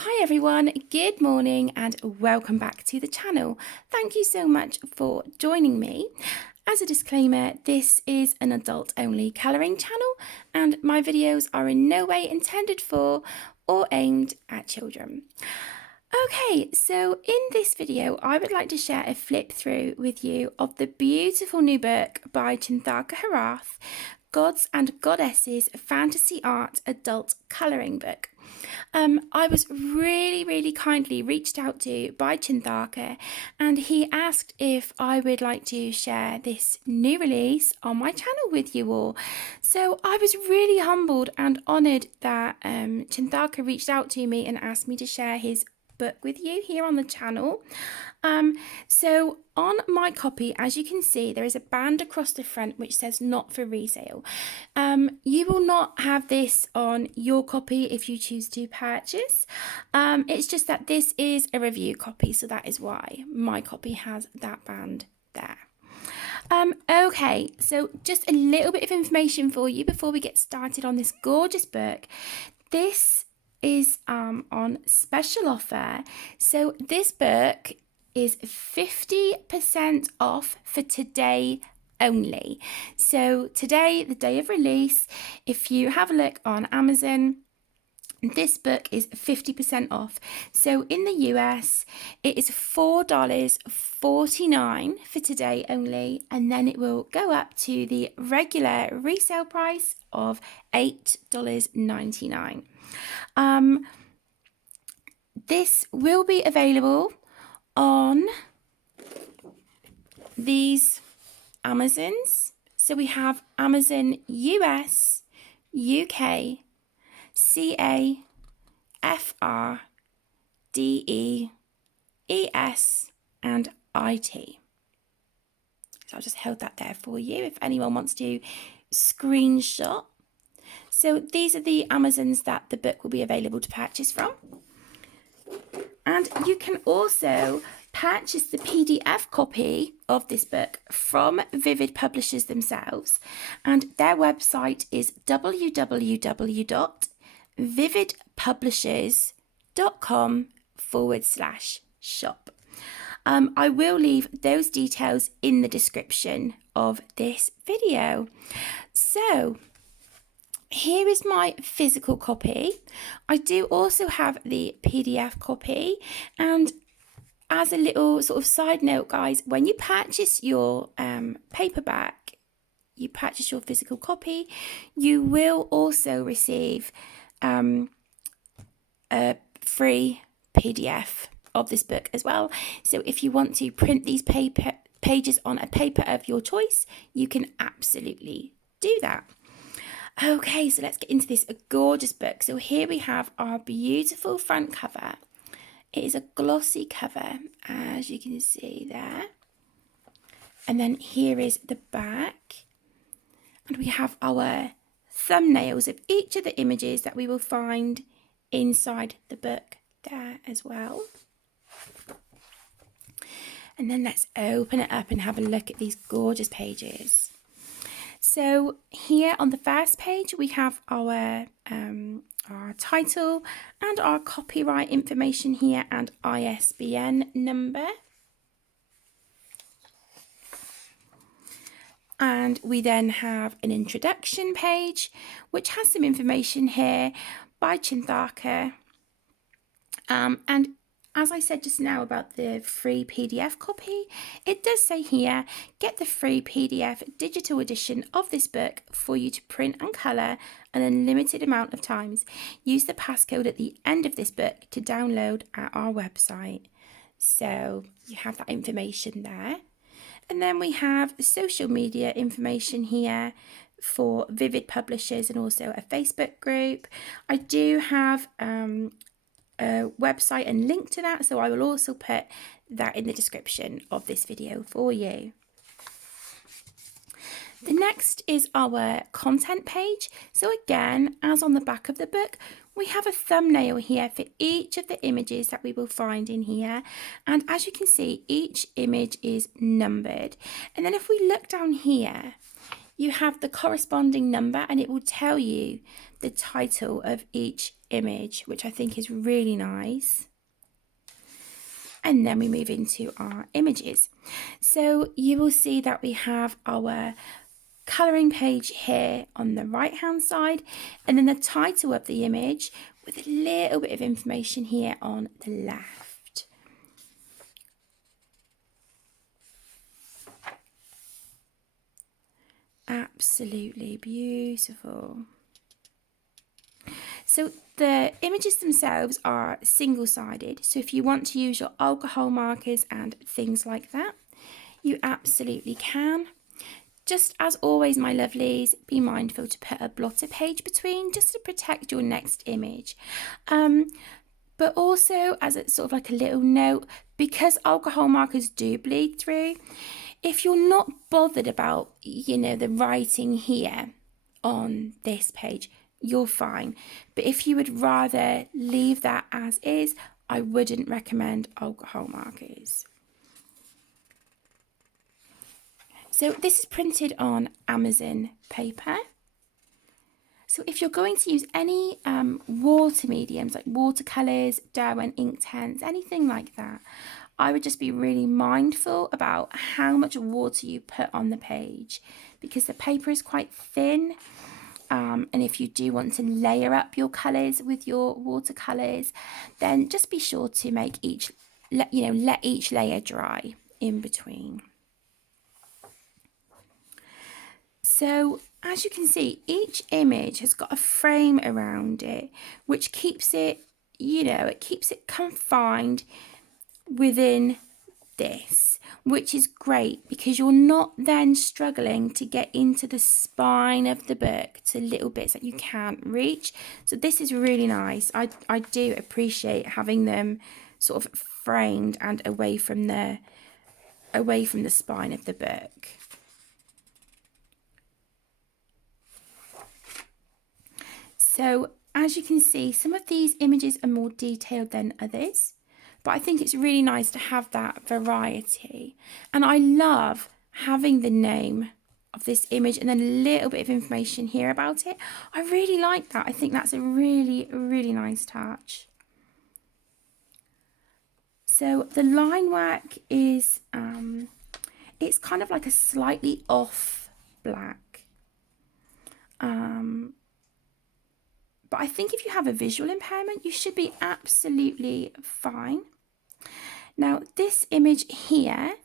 Hi everyone, good morning and welcome back to the channel. Thank you so much for joining me. As a disclaimer, this is an adult only colouring channel and my videos are in no way intended for or aimed at children. Okay, so in this video I would like to share a flip through with you of the beautiful new book by Chinthaka Herath, Gods and Goddesses Fantasy Art Adult Colouring Book. I was really kindly reached out to by Chinthaka, and he asked if I would like to share this new release on my channel with you all. So I was really humbled and honoured that Chinthaka reached out to me and asked me to share his book with you here on the channel. So on my copy, as you can see, there is a band across the front which says not for resale. You will not have this on your copy if you choose to purchase. It's just that this is a review copy, so that is why my copy has that band there. Okay, so just a little bit of information for you before we get started on this gorgeous book. This is on special offer. So this book is 50% off for today only. So today, the day of release, if you have a look on Amazon, this book is 50% off. So in the US, it is $4.49 for today only, and then it will go up to the regular resale price of $8.99. This will be available on these Amazons. So we have Amazon US, UK, CA, FR, DE, ES, and IT. So I'll just hold that there for you if anyone wants to screenshot. So these are the Amazons that the book will be available to purchase from. And you can also purchase the PDF copy of this book from Vivid Publishers themselves. And their website is www.vividpublishers.com/shop. I will leave those details in the description of this video. So here is my physical copy. I do also have the PDF copy, and as a little sort of side note, guys, when you purchase your paperback, you purchase your physical copy, you will also receive a free PDF of this book as well. So if you want to print these pages on a paper of your choice, you can absolutely do that. Okay, so let's get into this gorgeous book. So here we have our beautiful front cover. It is a glossy cover, as you can see there. And then here is the back. And we have our thumbnails of each of the images that we will find inside the book there as well. And then let's open it up and have a look at these gorgeous pages. So here on the first page, we have our title and our copyright information here and ISBN number. And we then have an introduction page, which has some information here by Chinthaka. And as I said just now about the free PDF copy, it does say here, get the free PDF digital edition of this book for you to print and colour an unlimited amount of times. Use the passcode at the end of this book to download at our website. So you have that information there. And then we have social media information here for Vivid Publishers and also a Facebook group. I do have a website and link to that, so I will also put that in the description of this video for you. The next is our content page. So again, as on the back of the book, we have a thumbnail here for each of the images that we will find in here. And as you can see, each image is numbered. And then if we look down here, you have the corresponding number, and it will tell you the title of each image, which I think is really nice. And then we move into our images. So you will see that we have our colouring page here on the right hand side, and then the title of the image with a little bit of information here on the left. Absolutely beautiful. So the images themselves are single-sided, so if you want to use your alcohol markers and things like that, you absolutely can. Just as always, my lovelies, be mindful to put a blotter page between, just to protect your next image. But also, as it's sort of like a little note, because alcohol markers do bleed through, if you're not bothered about, the writing here on this page, you're fine. But if you would rather leave that as is, I wouldn't recommend alcohol markers. So this is printed on Amazon paper. So if you're going to use any water mediums like watercolours, Derwent Inktense, anything like that, I would just be really mindful about how much water you put on the page, because the paper is quite thin. And if you do want to layer up your colours with your watercolours, then just be sure to make let each layer dry in between. So as you can see, each image has got a frame around it, which keeps it, it keeps it confined within this, which is great because you're not then struggling to get into the spine of the book to little bits that you can't reach. So this is really nice. I do appreciate having them sort of framed and away from the spine of the book. So as you can see, some of these images are more detailed than others, but I think it's really nice to have that variety. And I love having the name of this image and then a little bit of information here about it. I really like that. I think that's a really, really nice touch. So the line work is, it's kind of like a slightly off black. But I think if you have a visual impairment, you should be absolutely fine. Now, this image here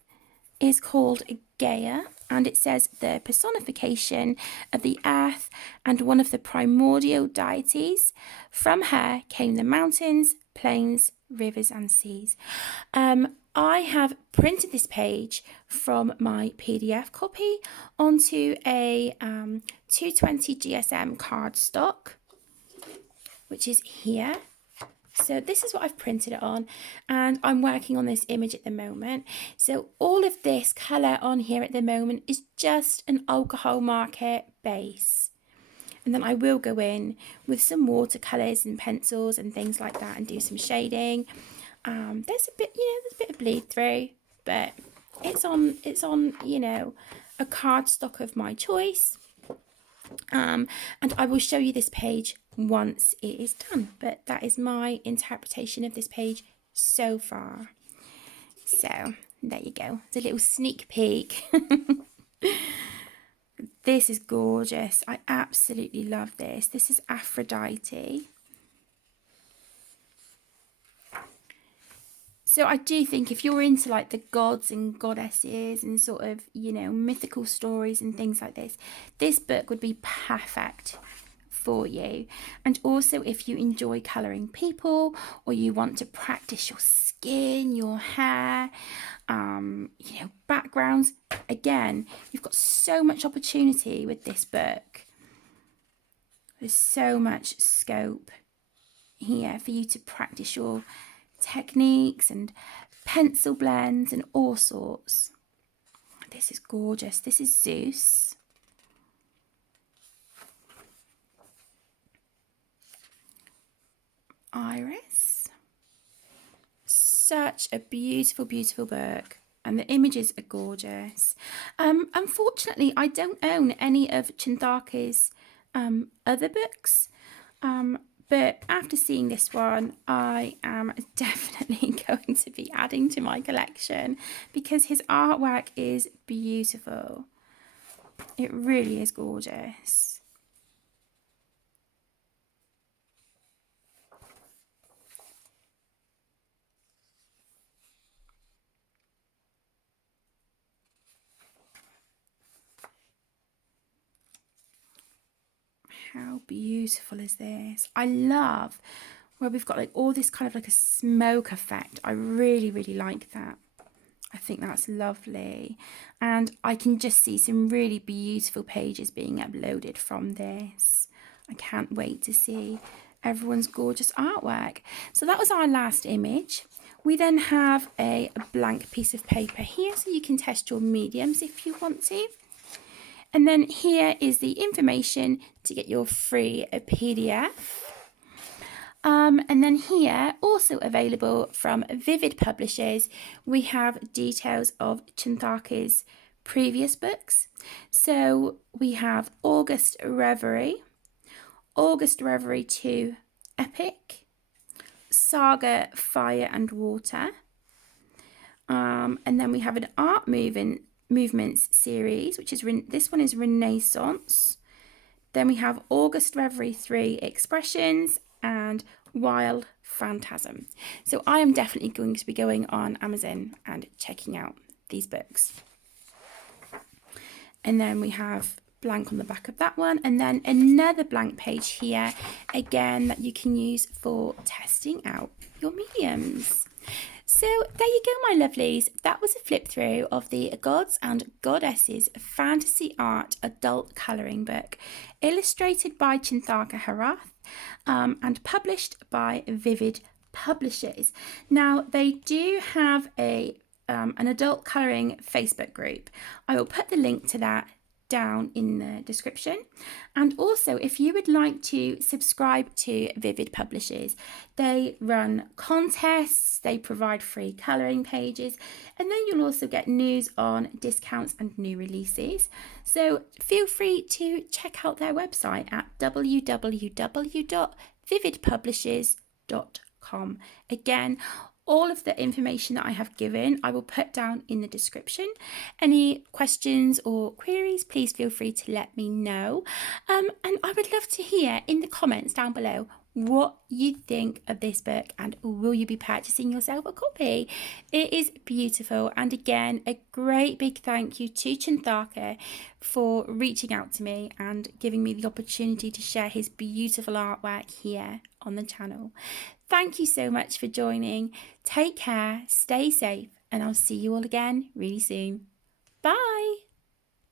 is called Gaia, and it says the personification of the earth and one of the primordial deities. From her came the mountains, plains, rivers and seas. I have printed this page from my PDF copy onto a 220 GSM cardstock, which is here. So this is what I've printed it on, and I'm working on this image at the moment. So all of this colour on here at the moment is just an alcohol marker base. And then I will go in with some watercolours and pencils and things like that and do some shading. There's a bit of bleed through, but it's on a cardstock of my choice. And I will show you this page once it is done, but that is my interpretation of this page so far. So there you go, it's a little sneak peek. This is gorgeous. I absolutely love this. This is Aphrodite. So I do think if you're into like the gods and goddesses and sort of, mythical stories and things like this, this book would be perfect for you. And also if you enjoy colouring people, or you want to practice your skin, your hair, backgrounds, again, you've got so much opportunity with this book. There's so much scope here for you to practice your techniques and pencil blends and all sorts. This is gorgeous. This is Zeus. Iris. Such a beautiful, beautiful book. and the images are gorgeous. Unfortunately, I don't own any of Chinthaka's other books, but after seeing this one, I am definitely going to be adding to my collection because his artwork is beautiful. It really is gorgeous. How beautiful is this? I love where we've got like all this kind of like a smoke effect. I really, really like that. I think that's lovely. And I can just see some really beautiful pages being uploaded from this. I can't wait to see everyone's gorgeous artwork. So that was our last image. We then have a blank piece of paper here so you can test your mediums if you want to. And then here is the information to get your free PDF. And then here, also available from Vivid Publishers, we have details of Chinthaka's previous books. So we have August Reverie 2 Epic, Saga Fire and Water, and then we have an art movements series, which is this one is Renaissance. Then we have August Reverie 3 Expressions and Wild Phantasm. So I am definitely going to be going on Amazon and checking out these books. And then we have blank on the back of that one, and then another blank page here, again, that you can use for testing out your mediums. So there you go, my lovelies. That was a flip through of the Gods and Goddesses Fantasy Art Adult Colouring Book, illustrated by Chinthaka Herath and published by Vivid Publishers. Now, they do have an adult colouring Facebook group. I will put the link to that down in the description. And also, if you would like to subscribe to Vivid Publishers, they run contests, they provide free colouring pages, and then you'll also get news on discounts and new releases. So feel free to check out their website at www.vividpublishers.com. Again, all of the information that I have given, I will put down in the description. Any questions or queries, please feel free to let me know. And I would love to hear in the comments down below what you think of this book, and will you be purchasing yourself a copy? It is beautiful, and again, a great big thank you to Chinthaka for reaching out to me and giving me the opportunity to share his beautiful artwork here on the channel. Thank you so much for joining. Take care, stay safe, and I'll see you all again really soon. Bye.